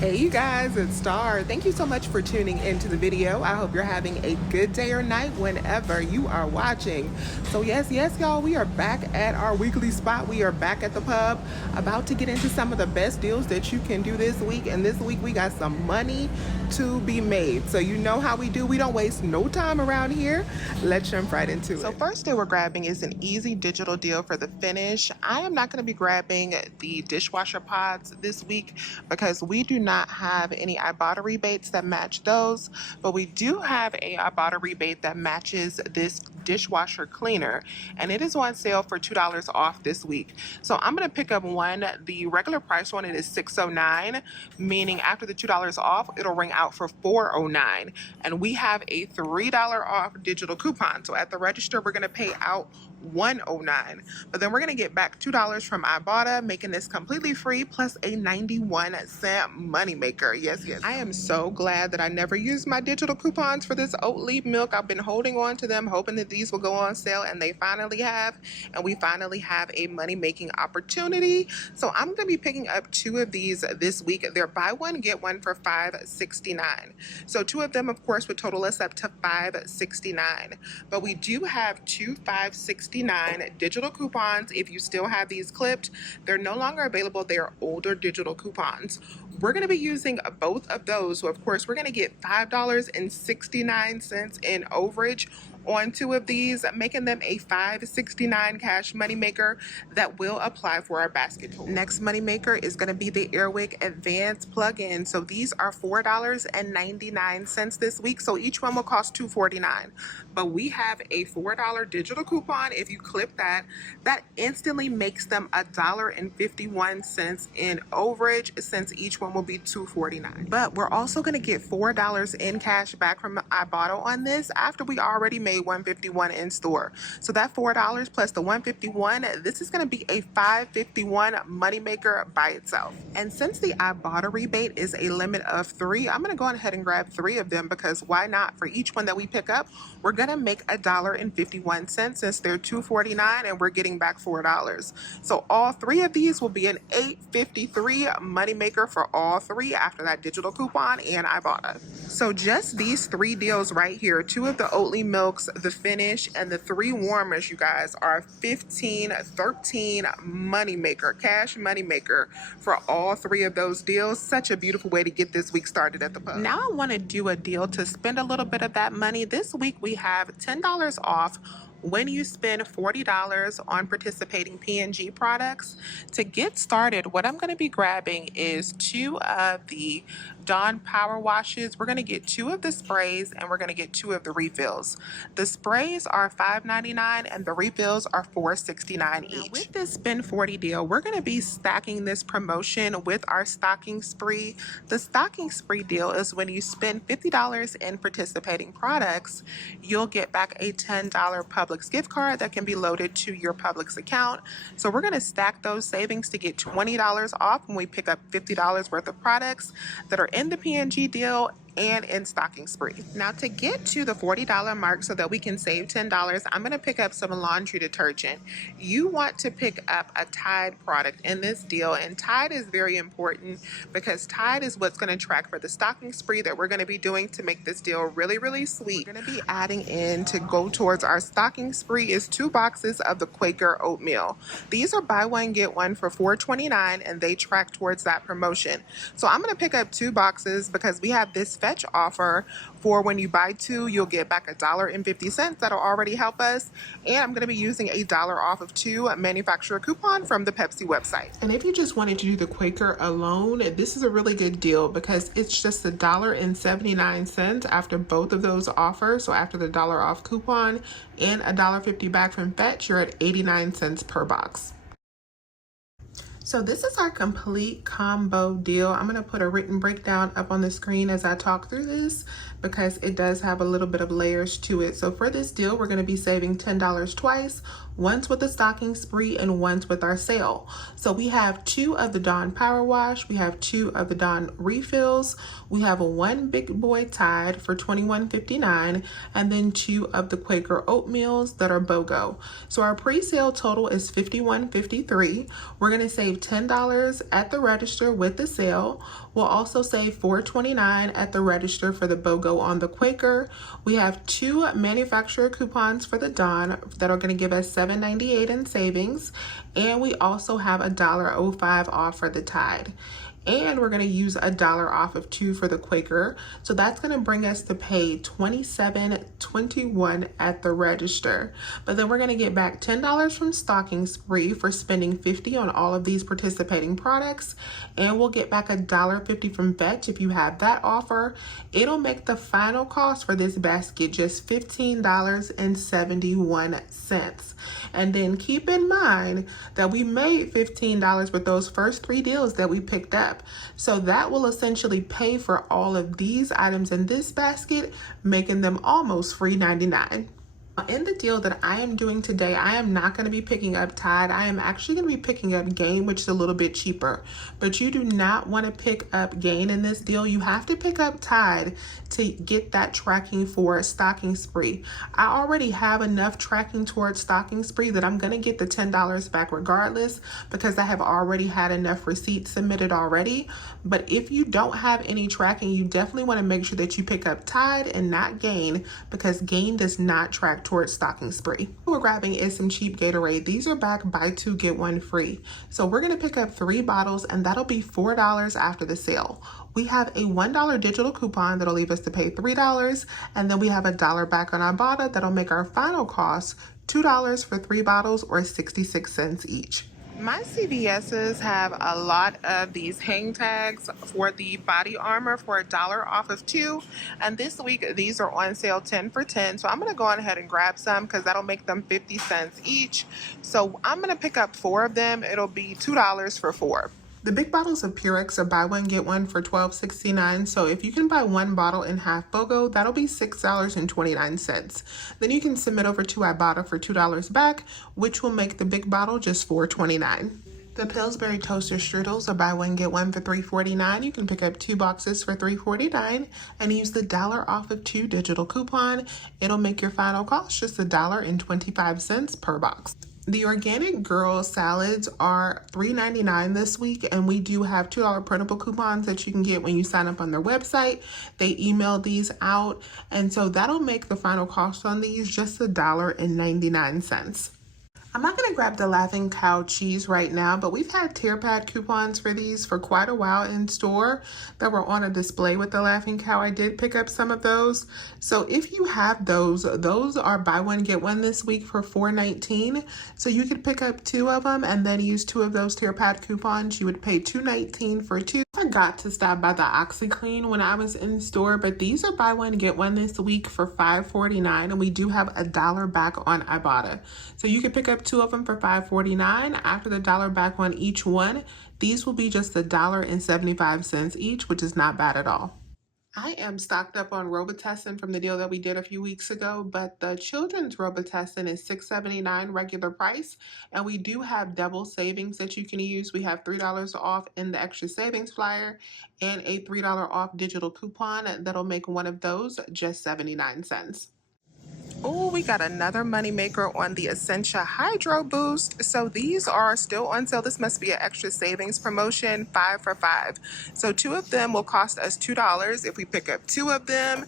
Hey you guys, it's Star. Thank you so much for tuning into the video. I hope you're having a good day or night whenever you are watching. So yes, y'all, we are back at our weekly spot. We are back at the pub, about to get into some of the best deals that you can do this week. And this week we got some money to be made. So you know how we do. We don't waste no time around here. Let's jump right into it. So first deal we're grabbing is an easy digital deal for the finish. I am not going to be grabbing the dishwasher pods this week because we do not have any Ibotta rebates that match those, but we do have a Ibotta rebate that matches this dishwasher cleaner, and it is on sale for $2 off this week. So I'm going to pick up one. The regular price on it is $6.09, meaning after the $2 off, it'll ring out for $4.09, and we have a $3 off digital coupon. So at the register, we're going to pay out $1.09, but then we're going to get back $2 from Ibotta, making this completely free, plus a 91-cent moneymaker. Yes, I am so glad that I never used my digital coupons for this Oatly milk. I've been holding on to them, hoping that these will go on sale, and they finally have, and we finally have a money-making opportunity. So I'm going to be picking up two of these this week. They're buy one, get one for $5.69. So two of them, of course, would total us up to $5.69, but we do have two $5.69 digital coupons. If you still have these clipped, they're no longer available. They are older digital coupons. We're going to be using both of those. So of course, we're going to get $5.69 in overage on two of these, making them a $5.69 cash moneymaker that will apply for our basket total. Next moneymaker is going to be the Airwick Advanced plug-in. So these are $4.99 this week. So each one will cost $2.49. But we have a $4 digital coupon. If you clip that, that instantly makes them $1.51 in overage, since each one will be $2.49. But we're also going to get $4 in cash back from Ibotta on this after we already made $151 in store. So that $4 plus the $151, this is going to be a $5.51 moneymaker by itself. And since the Ibotta rebate is a limit of 3, I'm going to go ahead and grab 3 of them, because why not? For each one that we pick up, we're going to make $1.51 since they're $2.49 and we're getting back $4. So all 3 of these will be an $8.53 moneymaker for all 3 after that digital coupon and Ibotta. So just these 3 deals right here, 2 of the Oatly milks, the finish, and the 3 warmers, you guys, are $15.13 moneymaker, cash moneymaker for all 3 of those deals. Such a beautiful way to get this week started at the pub. Now I want to do a deal to spend a little bit of that money. This week we have $10 off when you spend $40 on participating P&G products. To get started, what I'm going to be grabbing is 2 of the Dawn Power Washes. We're going to get 2 of the sprays, and we're going to get 2 of the refills. The sprays are $5.99 and the refills are $4.69 each. Now, with this spend 40 deal, we're going to be stacking this promotion with our stocking spree. The stocking spree deal is when you spend $50 in participating products, you'll get back a $10 Publix gift card that can be loaded to your Publix account. So we're going to stack those savings to get $20 off when we pick up $50 worth of products that are in the P&G deal and in stocking spree. Now to get to the $40 mark so that we can save $10, I'm going to pick up some laundry detergent. You want to pick up a Tide product in this deal, and Tide is very important because Tide is what's going to track for the stocking spree that we're going to be doing to make this deal really, really sweet. We're going to be adding in to go towards our stocking spree is 2 boxes of the Quaker oatmeal. These are buy one get one for $4.29, and they track towards that promotion. So I'm going to pick up 2 boxes because we have this fetch offer for when you buy 2, you'll get back $1.50. That'll already help us. And I'm going to be using a $1 off of 2 manufacturer coupon from the Pepsi website. And if you just wanted to do the Quaker alone, this is a really good deal because it's just $1.79 after both of those offers. So after the $1 off coupon and $1.50 back from Fetch, you're at 89 cents per box. So this is our complete combo deal. I'm going to put a written breakdown up on the screen as I talk through this because it does have a little bit of layers to it. So for this deal, we're going to be saving $10 twice, once with the stocking spree and once with our sale. So we have 2 of the Dawn Power Wash, we have 2 of the Dawn refills, we have a 1 Big Boy Tide for $21.59, and then 2 of the Quaker oatmeals that are BOGO. So our pre-sale total is $51.53. We're going to save save $10 at the register with the sale. We'll also save $4.29 at the register for the BOGO on the Quaker. We have 2 manufacturer coupons for the Dawn that are going to give us $7.98 in savings. And we also have $1.05 off for the Tide. And we're going to use $1 off of 2 for the Quaker. So that's going to bring us to pay $27.21 at the register. But then we're going to get back $10 from Stocking Spree for spending $50 on all of these participating products. And we'll get back $1.50 from Fetch if you have that offer. It'll make the final cost for this basket just $15.71. And then keep in mind that we made $15 with those first 3 deals that we picked up. So that will essentially pay for all of these items in this basket, making them almost free 99. In the deal that I am doing today, I am not going to be picking up Tide. I am actually going to be picking up Gain, which is a little bit cheaper. But you do not want to pick up Gain in this deal. You have to pick up Tide to get that tracking for Stocking Spree. I already have enough tracking towards Stocking Spree that I'm going to get the $10 back regardless, because I have already had enough receipts submitted already. But if you don't have any tracking, you definitely want to make sure that you pick up Tide and not Gain, because Gain does not track towards Stocking Spree. What we're grabbing is some cheap Gatorade. These are back buy 2 get 1 free. So we're going to pick up 3 bottles and that'll be $4 after the sale. We have a $1 digital coupon that'll leave us to pay $3, and then we have $1 back on Ibotta that'll make our final cost $2 for 3 bottles, or 66 cents each. My CVS's have a lot of these hang tags for the body armor for $1 off of 2. And this week, these are on sale 10 for 10. So I'm going to go on ahead and grab some because that'll make them 50 cents each. So I'm going to pick up 4 of them. It'll be $2 for 4. The big bottles of Purex are buy 1 get 1 for $12.69. So if you can buy 1 bottle in half BOGO, that'll be $6.29. Then you can submit over to Ibotta for $2 back, which will make the big bottle just $4.29. The Pillsbury Toaster Strudels are buy 1 get 1 for $3.49. You can pick up 2 boxes for $3.49 and use the $1 off of 2 digital coupon. It'll make your final cost just $1.25 per box. The Organic Girl salads are $3.99 this week, and we do have $2 printable coupons that you can get when you sign up on their website. They email these out, and so that'll make the final cost on these just $1.99. I'm not going to grab the Laughing Cow cheese right now, but we've had tier pad coupons for these for quite a while in store that were on a display with the Laughing Cow. I did pick up some of those. So if you have those are buy 1 get 1 this week for $4.19. So you could pick up 2 of them and then use 2 of those tier pad coupons. You would pay $2.19 for 2. I forgot to stop by the OxyClean when I was in store, but these are buy 1 get 1 this week for $5.49, and we do have $1 back on Ibotta. So you could pick up 2 of them for $5.49. After the $1 back on each one, these will be just $1.75 each, which is not bad at all. I am stocked up on Robitussin from the deal that we did a few weeks ago, but the children's Robitussin is $6.79 regular price, and we do have double savings that you can use. We have $3 off in the extra savings flyer and a $3 off digital coupon that'll make one of those just 79 cents. Oh, we got another moneymaker on the Essentia Hydro Boost. So these are still on sale. This must be an extra savings promotion, 5 for 5. So 2 of them will cost us $2 if we pick up 2 of them.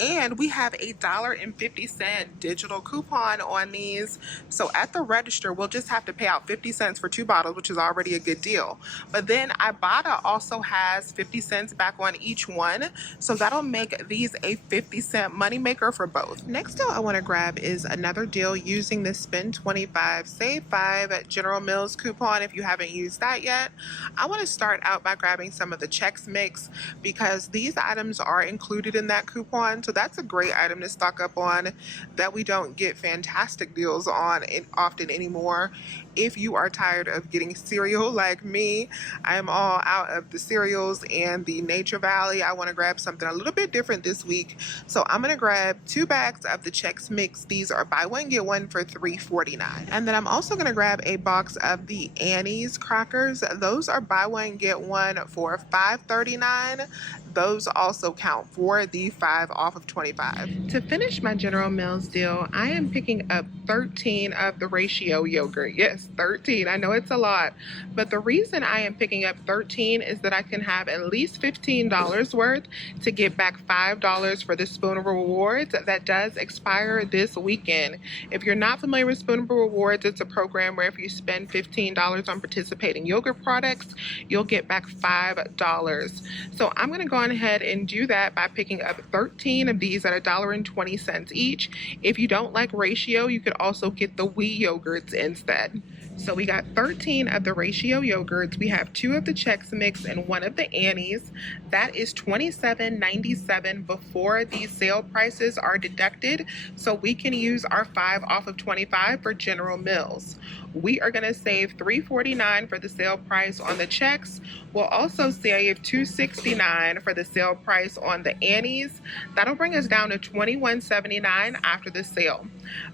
And we have a $1.50 digital coupon on these. So at the register, we'll just have to pay out 50 cents for 2 bottles, which is already a good deal. But then Ibotta also has 50 cents back on each one. So that'll make these a 50-cent moneymaker for both. Next deal I want to grab is another deal using the Spend 25 Save 5 General Mills coupon. If you haven't used that yet, I want to start out by grabbing some of the Chex Mix because these items are included in that coupon. So that's a great item to stock up on that we don't get fantastic deals on often anymore. If you are tired of getting cereal like me, I am all out of the cereals and the Nature Valley. I want to grab something a little bit different this week. So I'm going to grab 2 bags of the Chex Chex Mix. These are buy one, get one for $3.49. And then I'm also going to grab a box of the Annie's crackers. Those are buy one, get one for $5.39. Those also count for the 5 off of 25. To finish my General Mills deal, I am picking up 13 of the ratio yogurt. Yes, 13. I know it's a lot, but the reason I am picking up 13 is that I can have at least $15 worth to get back $5 for the Spoonable Rewards. That does expire this weekend. If you're not familiar with Spoonable Rewards, it's a program where if you spend $15 on participating yogurt products, you'll get back $5. So I'm going to go ahead and do that by picking up 13 of these at $1.20 each. If you don't like ratio, you could also get the wee yogurts instead. So we got 13 of the ratio yogurts. We have 2 of the Chex Mix and 1 of the Annie's. That is $27.97 before these sale prices are deducted. So we can use our 5 off of 25 for General Mills. We are going to save $3.49 for the sale price on the Chex. We'll also save $2.69 for the sale price on the Annie's. That'll bring us down to $21.79 after the sale.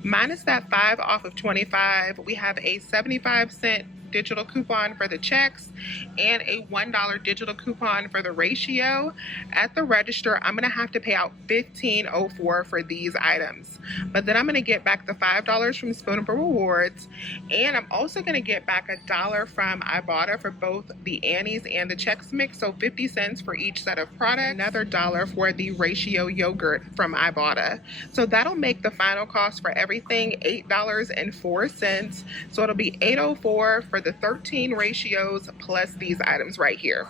Minus that 5 off of 25, we have a 75-cent digital coupon for the Chex and a $1 digital coupon for the ratio. At the register, I'm going to have to pay out $15.04 for these items. But then I'm going to get back the $5 from Spoonable Rewards, and I'm also going to get back $1 from Ibotta for both the Annie's and the Chex Mix, so 50 cents for each set of products. Another $1 for the ratio yogurt from Ibotta. So that'll make the final cost for everything $8.04. So it'll be $8.04 for the 13 ratios plus these items right here.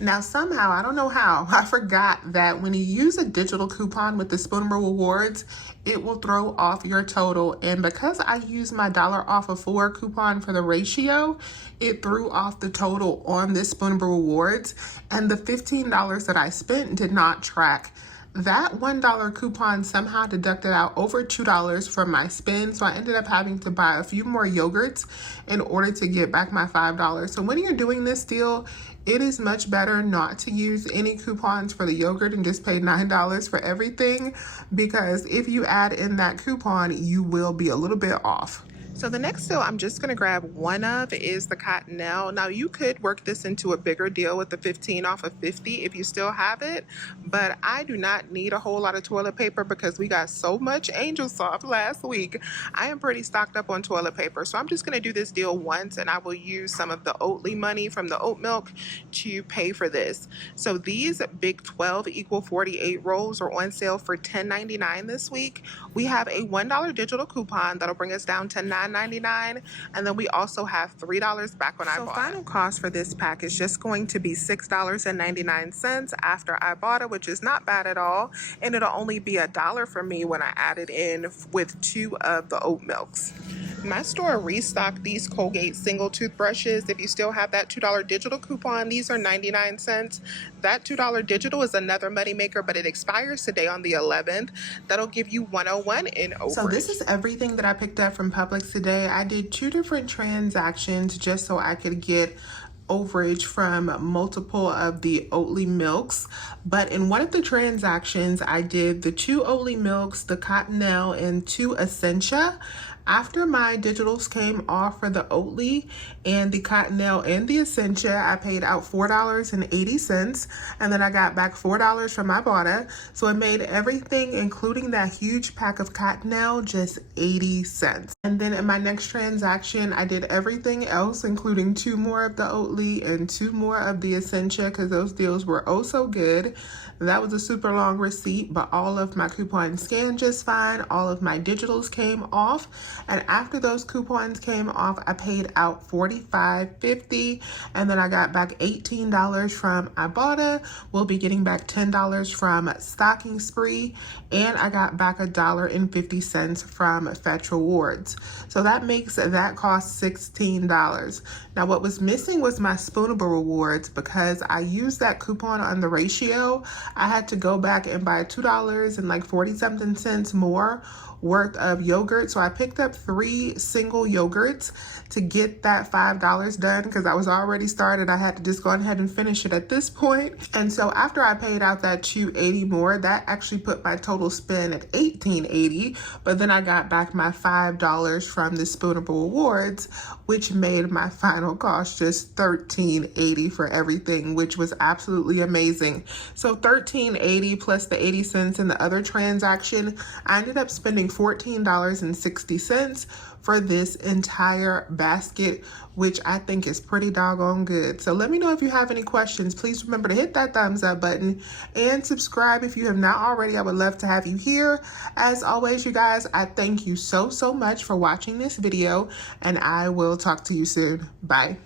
Now somehow, I don't know how, I forgot that when you use a digital coupon with the Spoonable Rewards, it will throw off your total. And because I used my $1 off of 4 coupon for the ratio, it threw off the total on this Spoonable Rewards. And the $15 that I spent did not track. That $1 coupon somehow deducted out over $2 from my spend, so I ended up having to buy a few more yogurts in order to get back my $5. So when you're doing this deal, it is much better not to use any coupons for the yogurt and just pay $9 for everything, because if you add in that coupon, you will be a little bit off. So the next deal I'm just going to grab one of is the Cottonelle. Now you could work this into a bigger deal with the 15 off of 50 if you still have it, but I do not need a whole lot of toilet paper because we got so much Angel Soft last week. I am pretty stocked up on toilet paper, so I'm just going to do this deal once, and I will use some of the Oatly money from the oat milk to pay for this. So these big 12 equal 48 rolls are on sale for $10.99 this week. We have a $1 digital coupon that'll bring us down to $9.99, and then we also have $3 back on Ibotta. So final cost for this pack is just going to be $6.99 after Ibotta, which is not bad at all, and it'll only be $1 for me when I add it in with 2 of the oat milks. My store restocked these Colgate single toothbrushes. If you still have that $2 digital coupon, these are 99 cents. That $2 digital is another money maker, but it expires today on the 11th. That'll give you $101 in overage. So this is everything that I picked up from Publix today. I did 2 different transactions just so I could get overage from multiple of the Oatly milks, but in one of the transactions I did the 2 Oatly milks, the Cottonelle, and 2 Essentia. After my digitals came off for the Oatly and the Cottonelle and the Essentia, I paid out $4.80, and then I got back $4 from Ibotta. So it made everything, including that huge pack of Cottonelle, just 80 cents. And then in my next transaction, I did everything else, including 2 more of the Oatly and 2 more of the Essentia, because those deals were oh so good. That was a super long receipt, but all of my coupons scanned just fine. All of my digitals came off. And after those coupons came off, I paid out $45.50, and then I got back $18 from Ibotta. We'll be getting back $10 from Stocking Spree, and I got back $1.50 from Fetch Rewards. So that makes that cost $16. Now what was missing was my Spoonable Rewards. Because I used that coupon on the ratio, I had to go back and buy $2 and like 40 something cents more worth of yogurt. So I picked picked up 3 single yogurts to get that $5 done because I was already started. I had to just go ahead and finish it at this point. And so after I paid out that $2.80 more, that actually put my total spend at $18.80. But then I got back my $5 from the Spoonable Rewards, which made my final cost just $13.80 for everything, which was absolutely amazing. So $13.80 plus the 80 cents in the other transaction, I ended up spending $14.60 for this entire basket, which I think is pretty doggone good. So let me know if you have any questions. Please remember to hit that thumbs up button and subscribe if you have not already. I would love to have you here. As always, you guys, I thank you so much for watching this video, and I will talk to you soon. Bye.